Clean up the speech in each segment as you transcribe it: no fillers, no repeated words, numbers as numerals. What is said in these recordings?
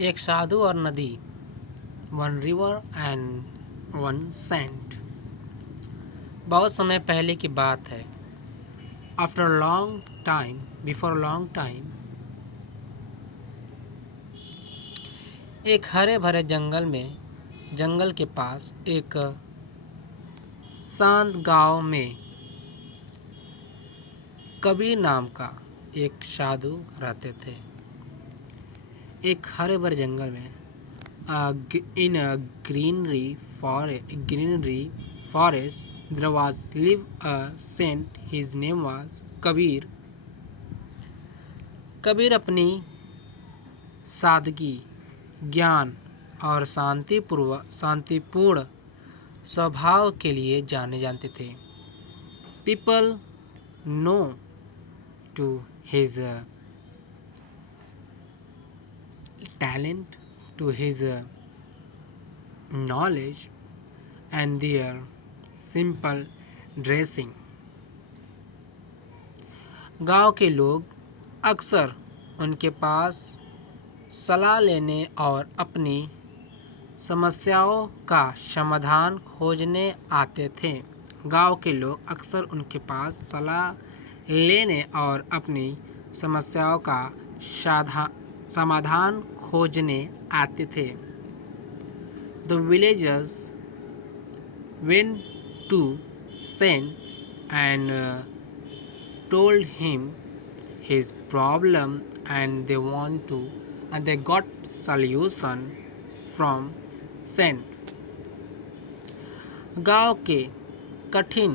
एक साधु और नदी, one river and one cent. बहुत समय पहले की बात है। After long time, before long time, एक हरे भरे जंगल के पास एक शांत गांव में कबीर नाम का एक साधु रहते थे। एक हरे भरे जंगल में in a greenery forest there was live a saint. His name was Kabir. Kabir अपनी सादगी, ज्ञान और शांतिपूर्ण स्वभाव के लिए जाने जाते थे। People know to his talent, to his knowledge and their simple dressing। गांव के लोग अक्सर उनके पास सलाह लेने और अपनी समस्याओं का समाधान खोजने आते थे। गांव के लोग अक्सर उनके पास सलाह लेने और अपनी समस्याओं का समाधान खोजने आते थे। The villagers went to Saint and told him his problem, and they got solution from Saint। गांव के कठिन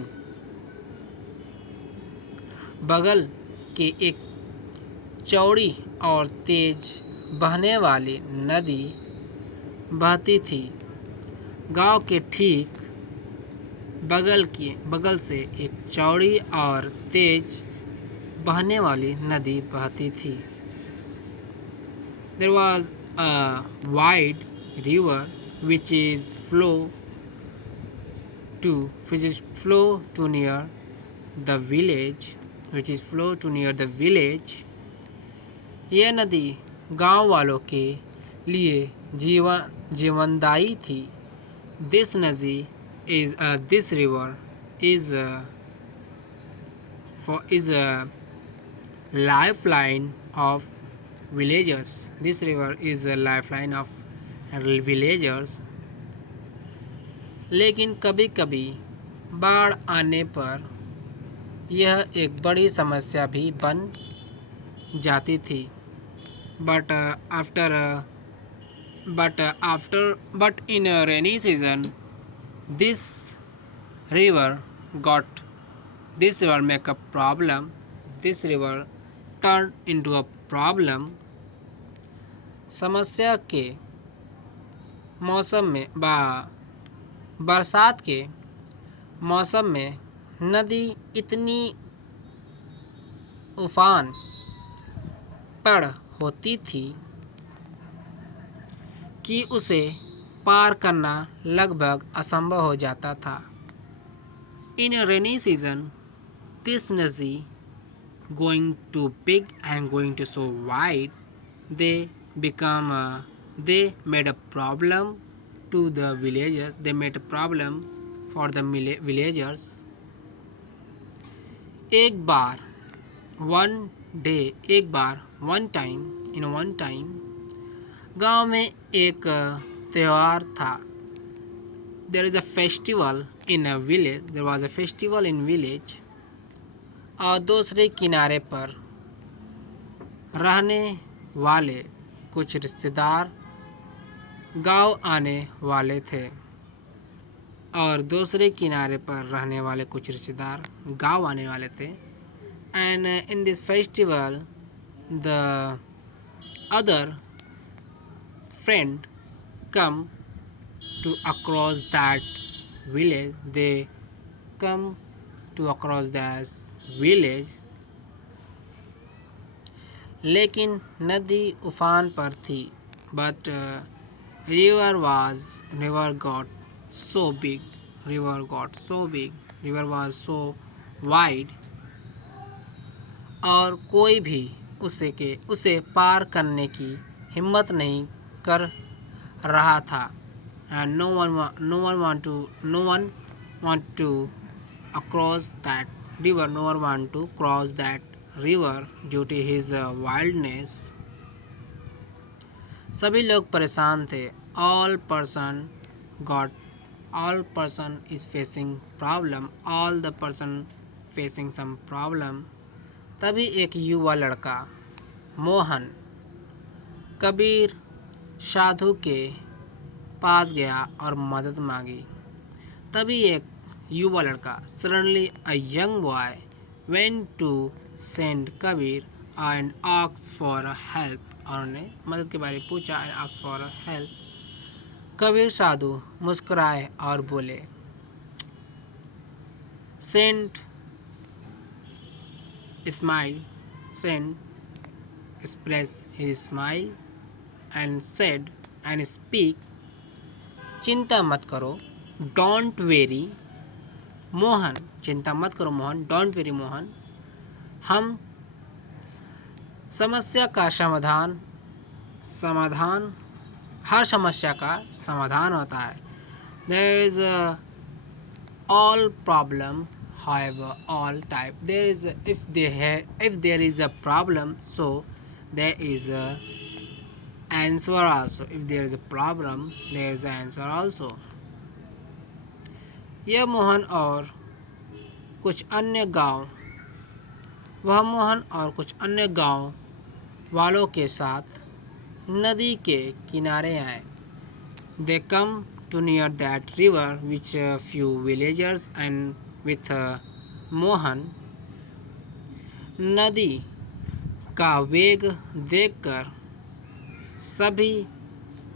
बगल के एक चौड़ी और तेज बहने वाली नदी बहती थी। गांव के ठीक बगल से एक चौड़ी और तेज बहने वाली नदी बहती थी। There was a wide river which is flow to near the village। यह नदी गांव वालों के लिए जीवनदायी थी। This river is a lifeline of villagers। This river is a lifeline of villagers। लेकिन कभी-कभी बाढ़ आने पर यह एक बड़ी समस्या भी बन जाती थी। But in a rainy season, this river make a problem. This river turned into a problem। समस्या के मौसम में बरसात के मौसम में नदी इतनी उफान पर होती थी कि उसे पार करना लगभग असंभव हो जाता था। In a rainy season, this Nazi going too big and going to so wide, they made a problem to the villagers. They made a problem for the villagers। एक बार one time गांव में एक त्योहार था। There is a festival in a village। There was a festival in village। और दूसरे किनारे पर रहने वाले कुछ रिश्तेदार गांव आने वाले थे। And in this festival, the other friend come to across that village। They come to across that village। लेकिन नदी उफान पर थी। But river got so big। River was so wide। और कोई भी उसे पार करने की हिम्मत नहीं कर रहा था। And no one want to across that river. No one want to cross that river due to his wildness. सभी लोग परेशान थे। got all person is facing problem. All the person facing some problem. तभी एक युवा लड़का मोहन कबीर साधु के पास गया और मदद मांगी। तभी एक युवा लड़का suddenly a young boy went to send Kabir and asked for help और उन्हें मदद के बारे में पूछा and asked for help। Kabir साधु मुस्कुराए और बोले sent smile sent express his smile and said and speak चिंता मत करो डोंट वेरी मोहन चिंता मत करो मोहन डोंट वेरी मोहन हम समस्या का समाधान हर समस्या का समाधान होता है। There is all problem however all type there is if there is a problem so there is a answer also if there is a problem there is an answer also। यह मोहन और कुछ अन्य गांव वालों के साथ नदी के किनारे आए। They come to near that river which few villagers and with Mohan नदी का वेग देखकर सभी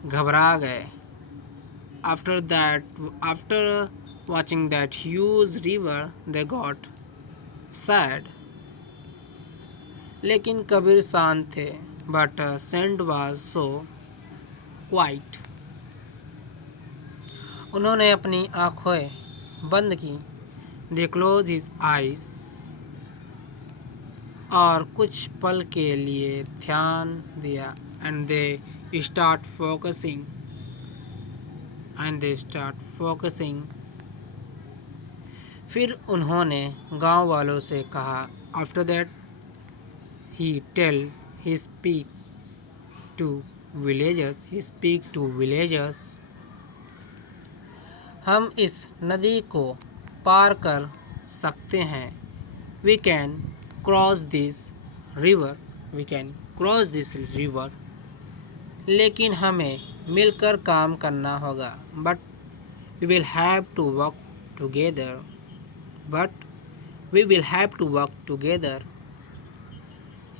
घबरा गए। After watching that huge river they got sad। लेकिन कबीर शांत थे but Saint was so quiet। उन्होंने अपनी आँखें बंद की They closed his eyes और कुछ पल के लिए ध्यान दिया and they start focusing। फिर उन्होंने गांव वालों से कहा After that he speak to villagers हम इस नदी को पार कर सकते हैं। We can cross this river लेकिन हमें मिलकर काम करना होगा but we will have to work together।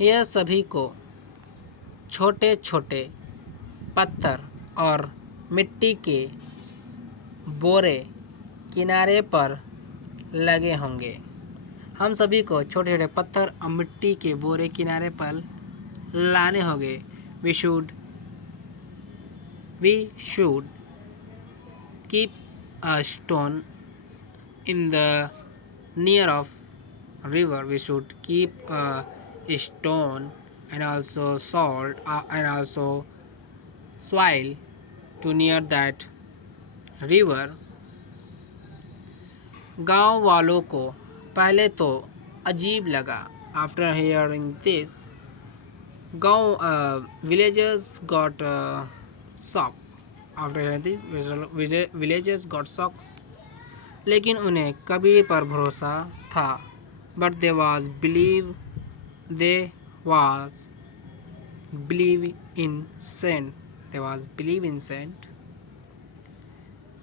यह सभी को छोटे छोटे पत्थर और मिट्टी के बोरे किनारे पर लगे होंगे। हम सभी को छोटे छोटे पत्थर और मिट्टी के बोरे किनारे पर लाने होंगे। We should keep a stone in the near of river। We should keep a stone and also salt and also soil to near that river। गांव वालों को पहले तो अजीब लगा। After hearing this villagers got shocked। After hearing this villagers got shocked। लेकिन उन्हें कबीर पर भरोसा था but they was believe in saint।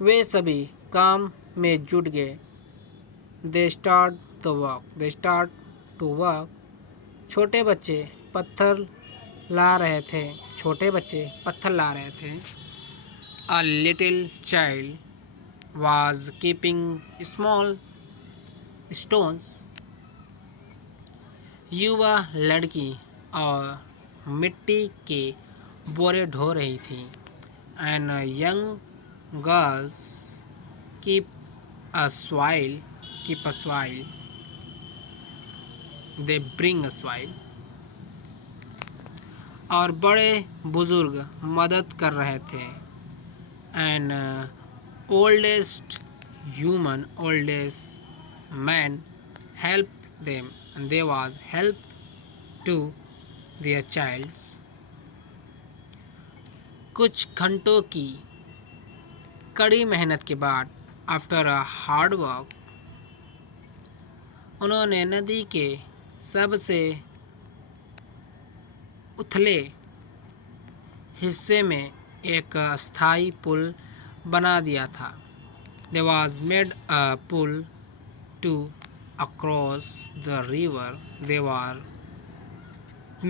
वे सभी काम में जुट गए। They start to work। छोटे बच्चे पत्थर ला रहे थे। A little child was keeping small stones। युवा लड़की और मिट्टी के बोरे ढो रही थी। And young girls keep a soil। They bring a soil। और बड़े बुजुर्ग मदद कर रहे थे। And oldest man helped them, and they was help to their childs। कुछ घंटों की कड़ी मेहनत के बाद, आफ्टर अ हार्ड वर्क, उन्होंने नदी के सबसे उथले हिस्से में एक स्थायी पुल बना दिया था। There was made a pull to across the river. They were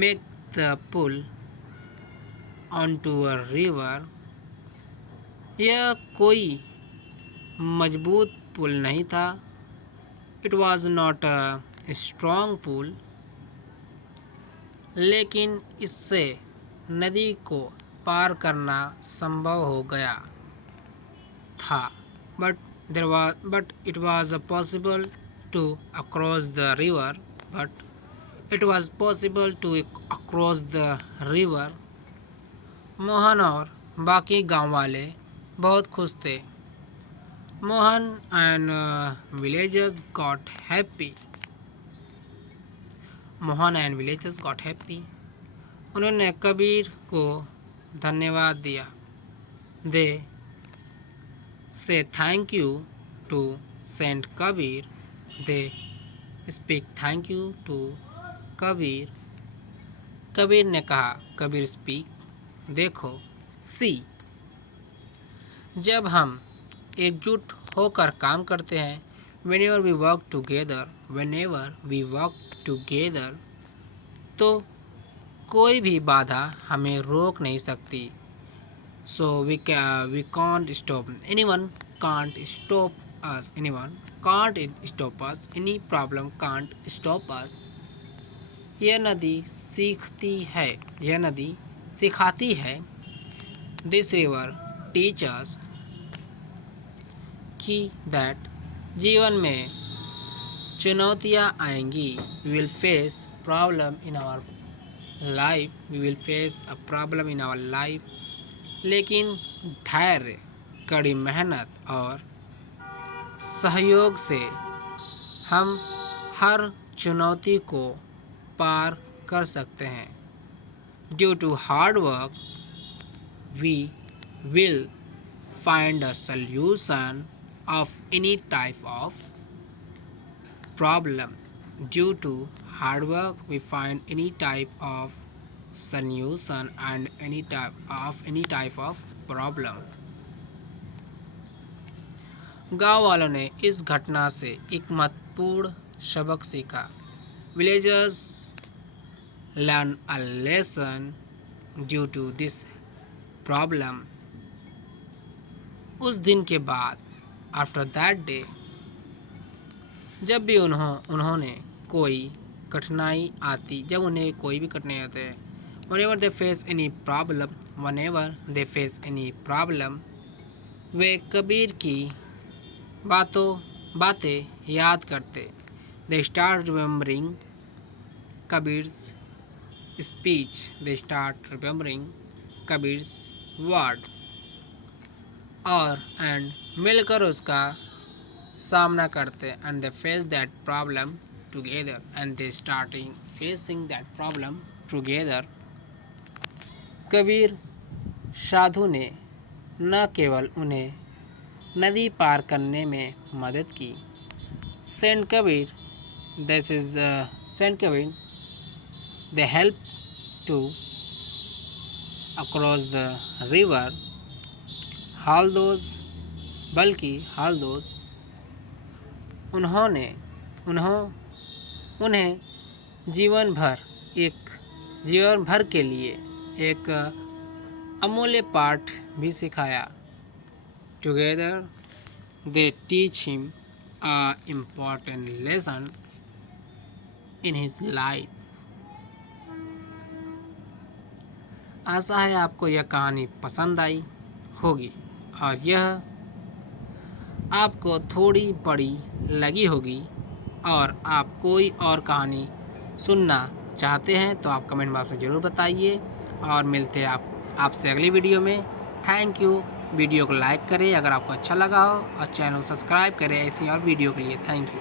make the pull onto a river। यह कोई मजबूत पुल नहीं था। It was not a strong pull। लेकिन इससे नदी को पार करना संभव हो गया था। But it was possible to across the river। But it was possible to across the river। Mohan और बाकी गांव वाले बहुत खुश थे। Mohan and villagers got happy। Mohan and villagers got happy। उन्होंने कबीर को धन्यवाद दिया। They say thank you to Saint Kabir। They speak thank you to Kabir। Kabir ने कहा, कबीर स्पीक, देखो, सी। जब हम एकजुट होकर काम करते हैं, whenever we work together, तो कोई भी बाधा हमें रोक नहीं सकती। So we can't stop, anyone can't stop us, any problem can't stop us। यह नदी सिखाती है, this river teaches कि that जीवन में चुनौतियाँ आएंगी। we will face problem in our life। लेकिन धैर्य, कड़ी मेहनत और सहयोग से हम हर चुनौती को पार कर सकते हैं। Due to hard work, we will find a solution of any type of problem। Due to hard work, we find any type of solution and any type of problem। गांव वालों ने इस घटना से एक महत्वपूर्ण सबक सीखा। Villagers learn a lesson due to this problem। उस दिन के बाद, after that day, जब भी उन्होंने कोई कठिनाई आती, whenever they face any problem, वे कबीर की बातें याद करते। They start remembering Kabir's speech। They start remembering Kabir's word and मिलकर उसका सामना करते। And they face that problem together। And they starting facing that problem together। Kabir साधु ने न केवल उन्हें नदी पार करने में मदद की। Saint Kabir, they help to across the river। उन्हें जीवन भर के लिए एक अमूल्य पाठ भी सिखाया। Together they teach him a important lesson in his life। आशा है आपको यह कहानी पसंद आई होगी और यह आपको थोड़ी बड़ी लगी होगी और आप कोई और कहानी सुनना चाहते हैं तो आप कमेंट बॉक्स में ज़रूर बताइए और मिलते हैं आपसे अगली वीडियो में। Thank you. वीडियो को लाइक करें अगर आपको अच्छा लगा हो और चैनल को सब्सक्राइब करें ऐसी और वीडियो के लिए। Thank you.